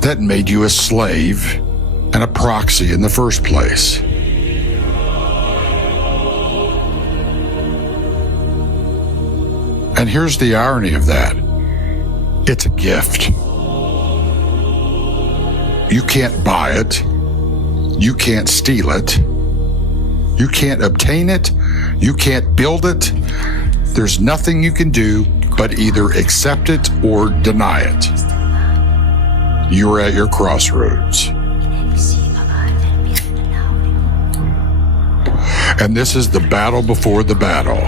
that made you a slave and a proxy in the first place. And here's the irony of that. It's a gift. You can't buy it. You can't steal it. You can't obtain it. You can't build it. There's nothing you can do but either accept it or deny it. You're at your crossroads. And this is the battle before the battle.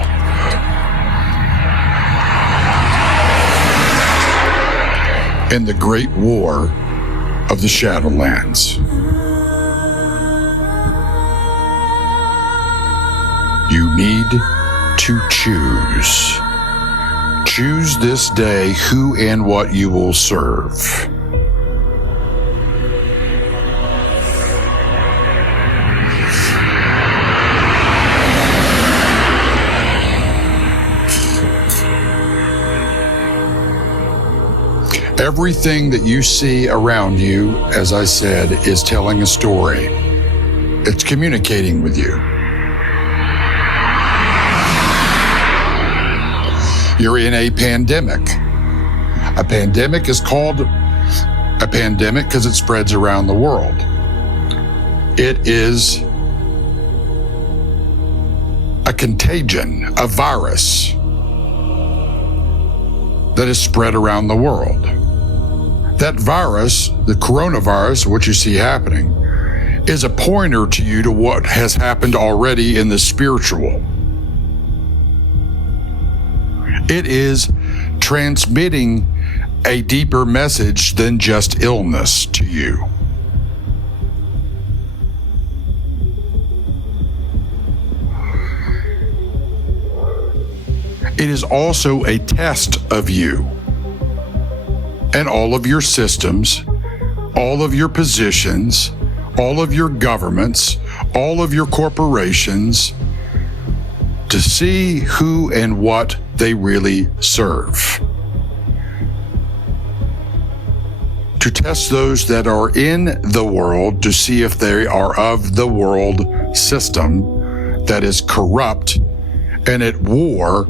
In the great war of the Shadowlands. You need to choose. Choose this day who and what you will serve. Everything that you see around you, as I said, is telling a story. It's communicating with you. You're in a pandemic. A pandemic is called a pandemic because it spreads around the world. It is a contagion, a virus that is spread around the world. That virus, the coronavirus, what you see happening, is a pointer to you to what has happened already in the spiritual. It is transmitting a deeper message than just illness to you. It is also a test of you and all of your systems, all of your positions, all of your governments, all of your corporations, to see who and what they really serve. To test those that are in the world to see if they are of the world system that is corrupt and at war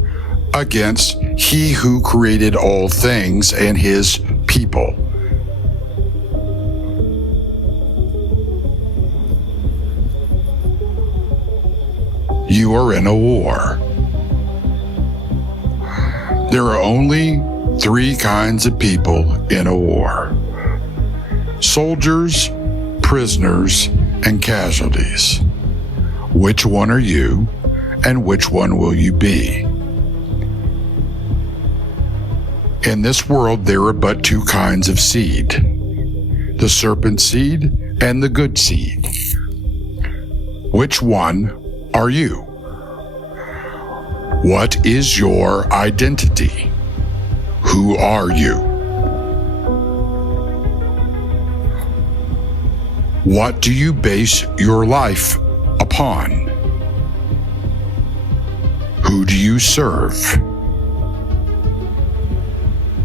against He who created all things and His people. You are in a war. There are only three kinds of people in a war: soldiers, prisoners, and casualties. Which one are you, and which one will you be? In this world, there are but two kinds of seed: the serpent seed and the good seed. Which one are you? What is your identity? Who are you? What do you base your life upon? Who do you serve?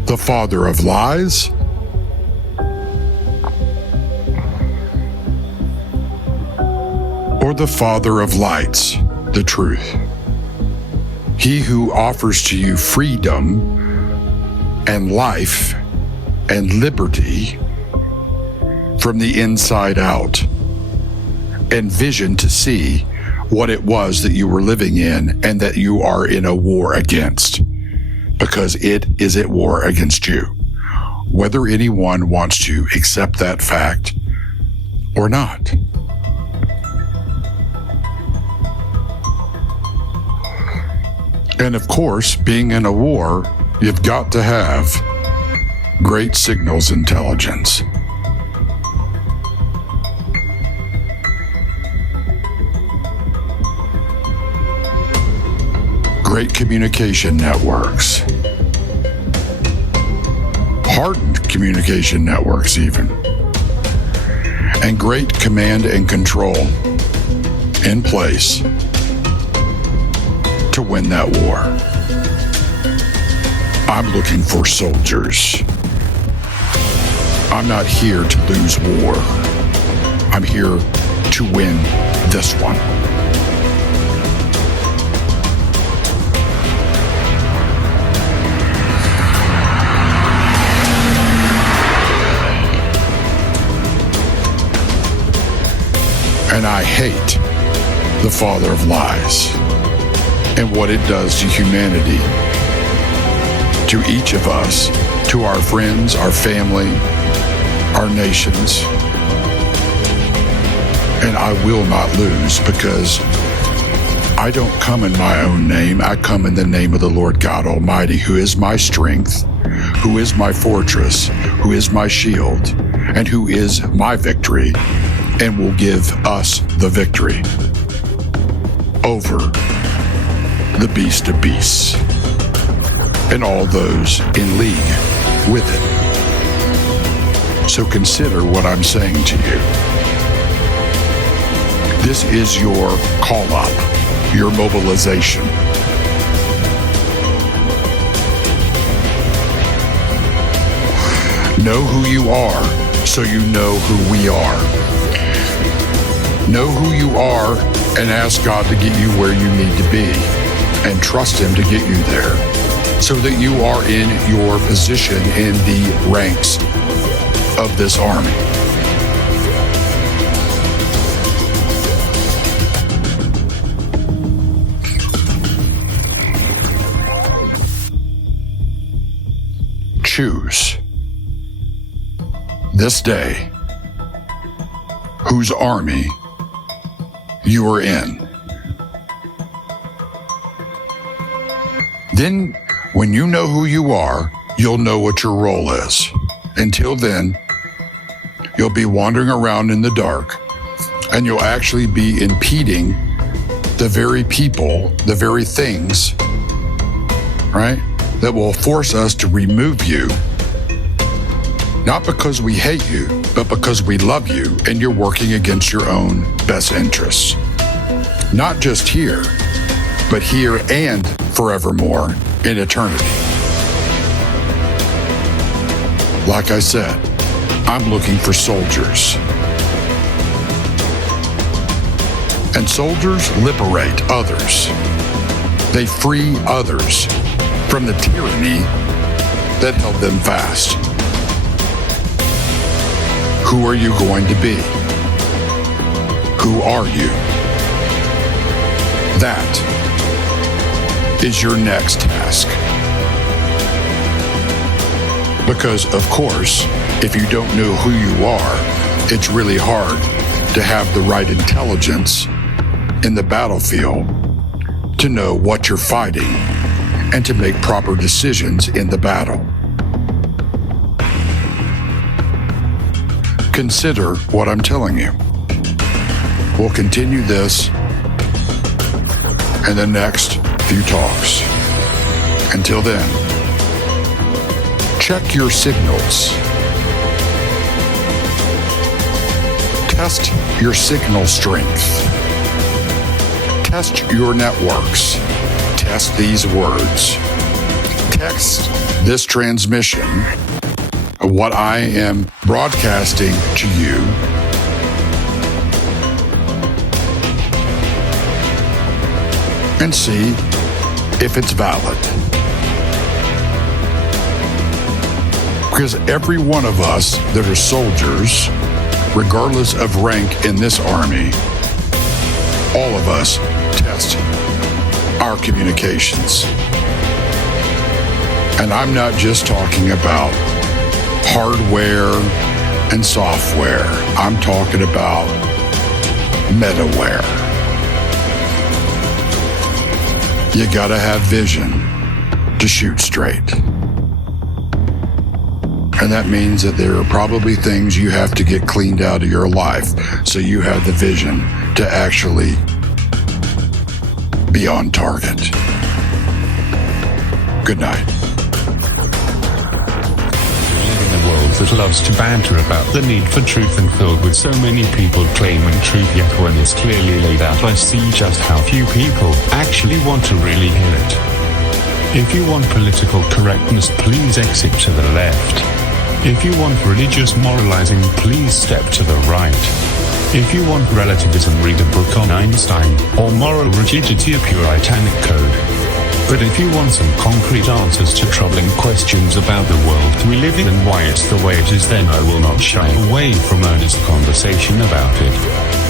The father of lies? Or the father of lights, the truth? He who offers to you freedom and life and liberty from the inside out, and vision to see what it was that you were living in and that you are in a war against, because it is at war against you, whether anyone wants to accept that fact or not. And of course, being in a war, you've got to have great signals intelligence. great communication networks, hardened communication networks even, and great command and control in place to win that war. I'm looking for soldiers. I'm not here to lose war. I'm here to win this one. And I hate the father of lies and what it does to humanity, to each of us, to our friends, our family, our nations. And I will not lose, because I don't come in my own name. I come in the name of the Lord God Almighty, who is my strength, who is my fortress, who is my shield, and who is my victory, and will give us the victory over the beast of beasts and all those in league with it. So consider what I'm saying to you. This is your call up, your mobilization. Know who you are, so you know who we are. Know who you are and ask God to get you where you need to be, and trust Him to get you there, so that you are in your position in the ranks of this army. Choose this day whose army you are in. Then, when you know who you are, you'll know what your role is. Until then, you'll be wandering around in the dark, and you'll actually be impeding the very people, the very things, right, that will force us to remove you. Not because we hate you, but because we love you, and you're working against your own best interests. Not just here, but here and forevermore in eternity. Like I said, I'm looking for soldiers. And soldiers liberate others. They free others from the tyranny that held them fast. Who are you going to be? Who are you? That is your next task. Because, of course, if you don't know who you are, it's really hard to have the right intelligence in the battlefield to know what you're fighting and to make proper decisions in the battle. Consider what I'm telling you. We'll continue this in the next few talks. Until then, check your signals. Test your signal strength. Test your networks. Test these words. Text this transmission, what I am broadcasting to you, and see if it's valid. Because every one of us that are soldiers, regardless of rank in this army, all of us test our communications. And I'm not just talking about hardware and software. I'm talking about metaware. You gotta have vision to shoot straight. And that means that there are probably things you have to get cleaned out of your life so you have the vision to actually be on target. Good night. That loves to banter about the need for truth and filled with so many people claiming truth, yet when it's clearly laid out I see just how few people actually want to really hear it. If you want political correctness, please exit to the left. If you want religious moralizing, please step to the right. If you want relativism, read a book on Einstein, or moral rigidity, a puritanic code. But if you want some concrete answers to troubling questions about the world we live in and why it's the way it is, then I will not shy away from earnest conversation about it.